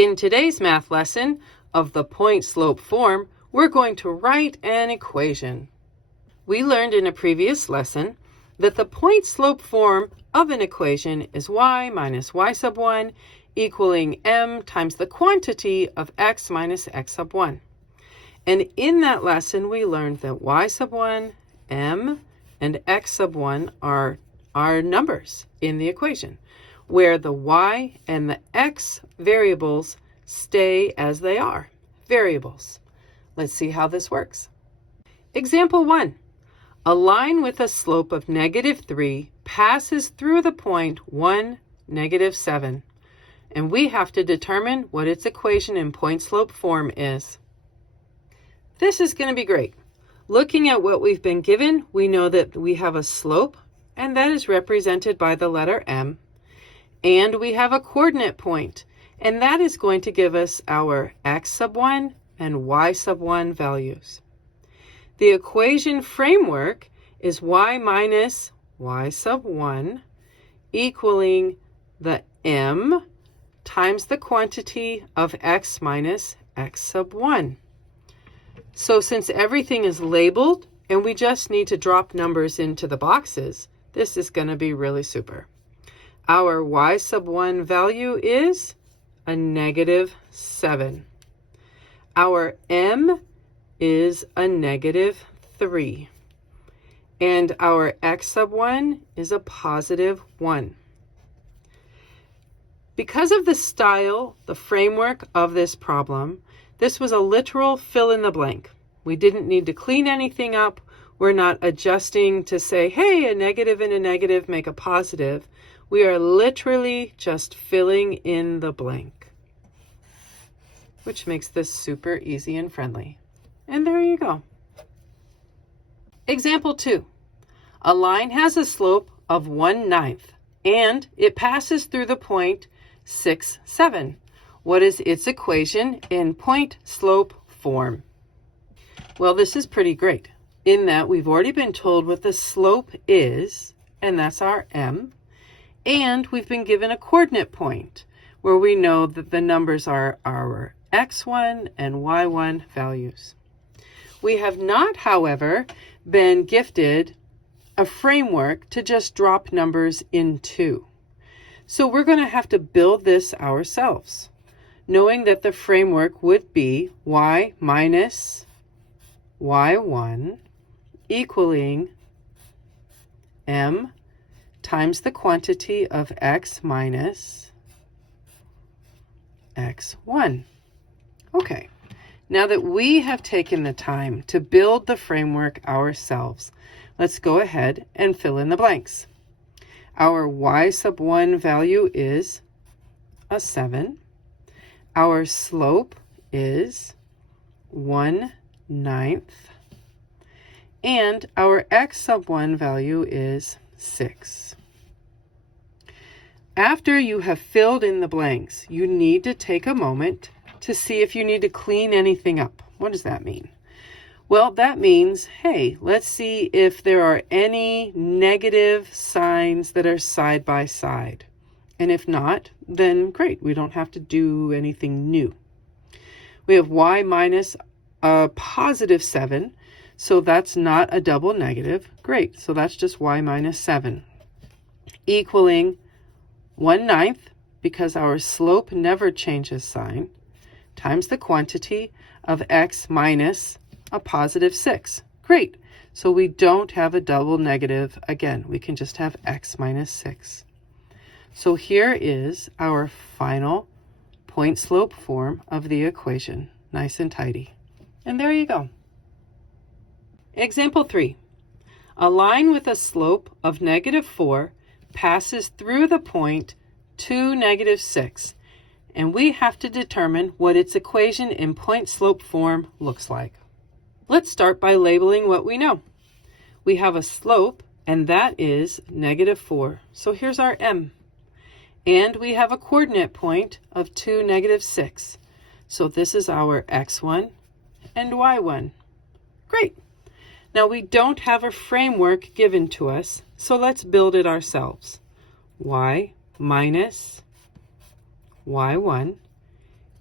In today's math lesson of the point-slope form, we're going to write an equation. We learned in a previous lesson that the point-slope form of an equation is y minus y sub 1 equaling m times the quantity of x minus x sub 1. And in that lesson, we learned that y sub 1, m, and x sub 1 are numbers in the equation, where the y and the x variables stay as they are, variables. Let's see how this works. Example 1. A line with a slope of -3 passes through the point 1, -7, and we have to determine what its equation in point-slope form is. This is going to be great. Looking at what we've been given, we know that we have a slope, and that is represented by the letter m, and we have a coordinate point, and that is going to give us our x sub 1 and y sub 1 values. The equation framework is y minus y sub 1 equaling the m times the quantity of x minus x sub 1. So since everything is labeled and we just need to drop numbers into the boxes, this is going to be really super. Our y sub 1 value is a -7. Our m is a -3. And our x sub 1 is a +1. Because of the style, the framework of this problem, this was a literal fill in the blank. We didn't need to clean anything up. We're not adjusting to say, hey, a negative and a negative make a positive. We are literally just filling in the blank, which makes this super easy and friendly. And there you go. Example 2. A line has a slope of 1/9, and it passes through the point 6, 7. What is its equation in point-slope form? Well, this is pretty great in that we've already been told what the slope is, and that's our m, and we've been given a coordinate point where we know that the numbers are our x1 and y1 values. We have not, however, been gifted a framework to just drop numbers into. So we're going to have to build this ourselves, knowing that the framework would be y minus y1 equaling m times the quantity of x minus x1. Okay, now that we have taken the time to build the framework ourselves, let's go ahead and fill in the blanks. Our y sub 1 value is a 7. Our slope is 1/9. And our x sub 1 value is 6. After you have filled in the blanks, you need to take a moment to see if you need to clean anything up. What does that mean? Well, that means, hey, let's see if there are any negative signs that are side by side. And if not, then great, we don't have to do anything new. We have y minus a +7, so that's not a double negative. Great, so that's just y minus 7, equaling 1/9, because our slope never changes sign, times the quantity of x minus a +6. Great, so we don't have a double negative again. We can just have x minus 6. So here is our final point-slope form of the equation. Nice and tidy. And there you go. Example 3. A line with a slope of -4 passes through the point 2, -6, and we have to determine what its equation in point-slope form looks like. Let's start by labeling what we know. We have a slope, and that is -4. So here's our m. And we have a coordinate point of 2, -6. So this is our x1 and y1. Great. Now we don't have a framework given to us, so let's build it ourselves. Y minus y1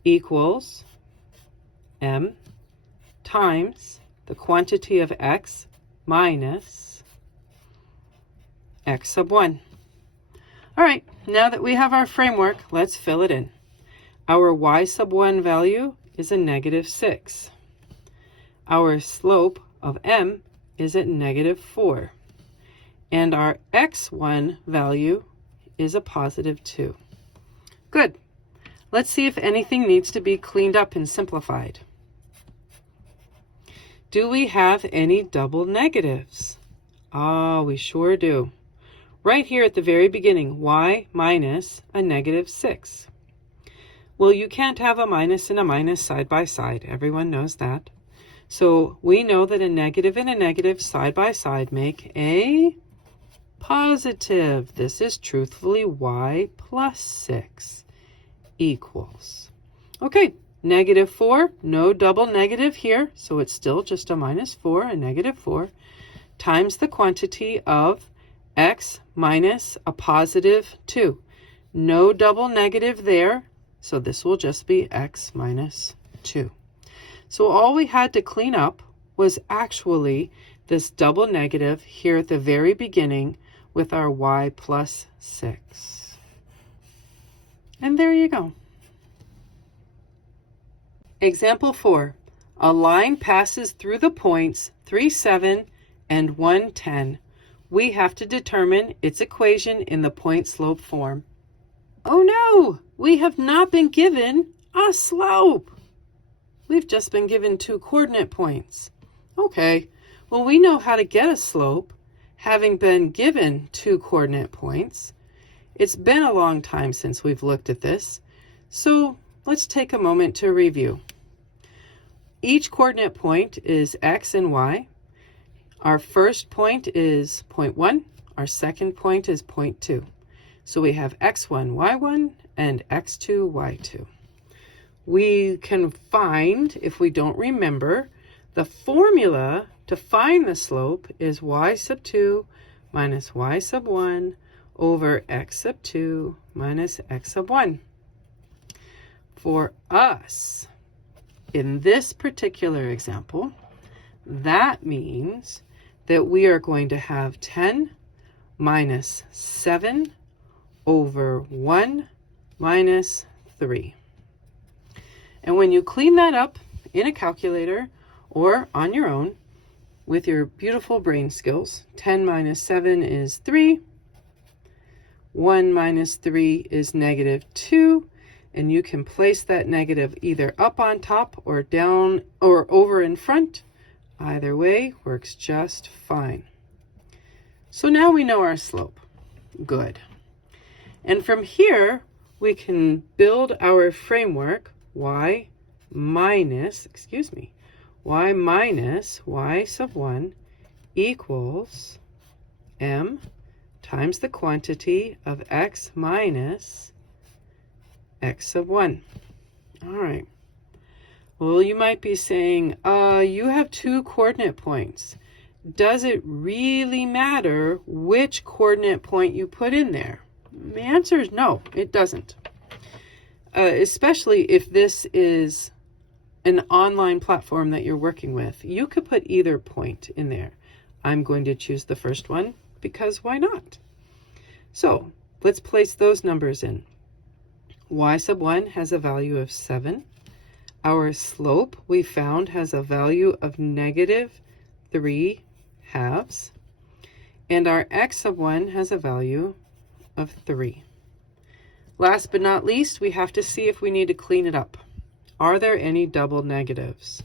equals m times the quantity of x minus x sub 1. All right, now that we have our framework, let's fill it in. Our y sub 1 value is a -6. Our slope of m is at -4. And our x1 value is a +2. Good. Let's see if anything needs to be cleaned up and simplified. Do we have any double negatives? Ah, we sure do. Right here at the very beginning, y minus a -6. Well, you can't have a minus and a minus side by side. Everyone knows that. So we know that a negative and a negative side by side make a positive. This is truthfully y plus 6 equals. Okay, -4, no double negative here, so it's still just a -4, a -4, times the quantity of x minus a +2. No double negative there, so this will just be x minus 2. So all we had to clean up was actually this double negative here at the very beginning with our y plus 6. And there you go. Example 4. A line passes through the points 3, 7, and 1, 10. We have to determine its equation in the point-slope form. Oh no! We have not been given a slope! We've just been given 2 coordinate points. Okay, well we know how to get a slope, having been given 2 coordinate points. It's been a long time since we've looked at this, so let's take a moment to review. Each coordinate point is x and y. Our first point is point 1. Our second point is point 2. So we have x1, y1, and x2, y2. We can find, if we don't remember, the formula to find the slope is y sub 2 minus y sub 1 over x sub 2 minus x sub 1. For us, in this particular example, that means that we are going to have 10 minus 7 over 1 minus 3. And when you clean that up in a calculator or on your own with your beautiful brain skills, 10 minus 7 is 3, 1 minus 3 is -2, and you can place that negative either up on top or down or over in front. Either way works just fine. So now we know our slope. Good. And from here, we can build our framework y minus y sub 1 equals m times the quantity of x minus x sub 1. All right. Well, you might be saying, you have 2 coordinate points. Does it really matter which coordinate point you put in there? The answer is no, it doesn't. Especially if this is an online platform that you're working with. You could put either point in there. I'm going to choose the first one because why not? So let's place those numbers in. Y sub 1 has a value of 7. Our slope we found has a value of -3 halves. And our x sub 1 has a value of 3. Last but not least, we have to see if we need to clean it up. Are there any double negatives?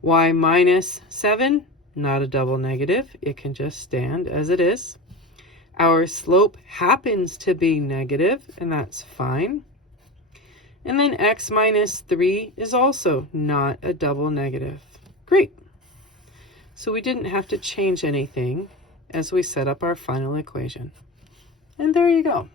Y minus 7, not a double negative. It can just stand as it is. Our slope happens to be negative, and that's fine. And then x minus 3 is also not a double negative. Great. So we didn't have to change anything as we set up our final equation. And there you go.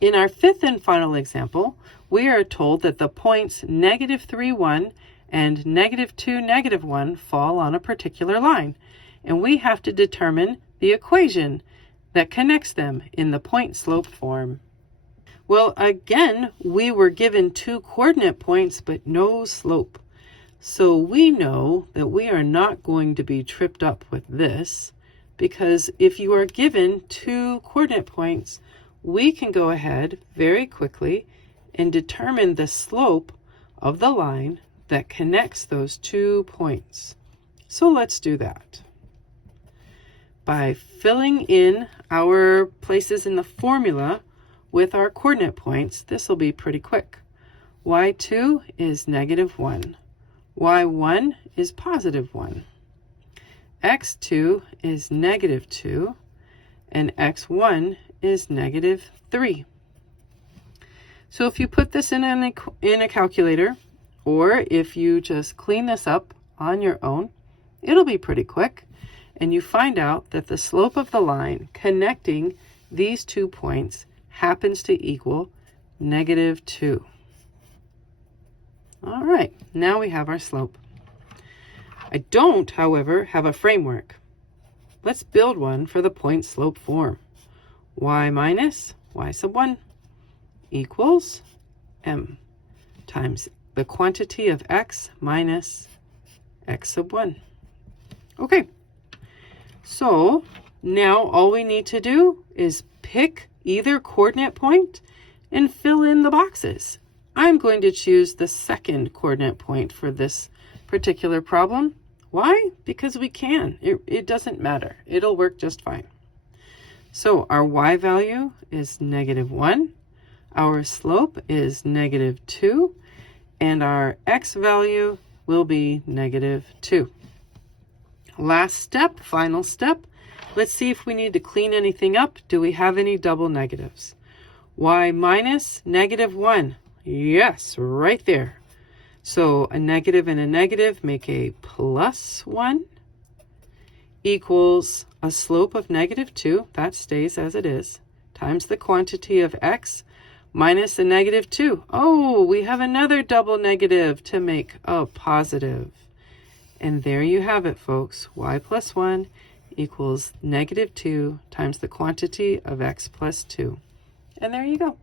In our fifth and final example, we are told that the points -3, 1 and -2, -1 fall on a particular line, and we have to determine the equation that connects them in the point-slope form. Well, again, we were given 2 coordinate points, but no slope. So we know that we are not going to be tripped up with this, because if you are given 2 coordinate points, we can go ahead very quickly and determine the slope of the line that connects those 2 points. So let's do that. By filling in our places in the formula with our coordinate points, this will be pretty quick. y2 is -1. y1 is +1. x2 is -2. And x1 is -3. So if you put this in a calculator, or if you just clean this up on your own, it'll be pretty quick. And you find out that the slope of the line connecting these 2 points happens to equal -2. All right, now we have our slope. I don't, however, have a framework. Let's build one for the point slope form. Y minus y1 equals m times the quantity of x minus x1. Okay, so now all we need to do is pick either coordinate point and fill in the boxes. I'm going to choose the second coordinate point for this particular problem. Why? Because we can. It doesn't matter. It'll work just fine. So our y value is -1, our slope is -2, and our x value will be -2. Last step, final step. Let's see if we need to clean anything up. Do we have any double negatives? Y minus -1. Yes, right there. So a negative and a negative make a +1 equals a slope of -2, that stays as it is, times the quantity of x minus a -2. Oh, we have another double negative to make a positive. And there you have it, folks. Y plus 1 equals -2 times the quantity of x plus 2. And there you go.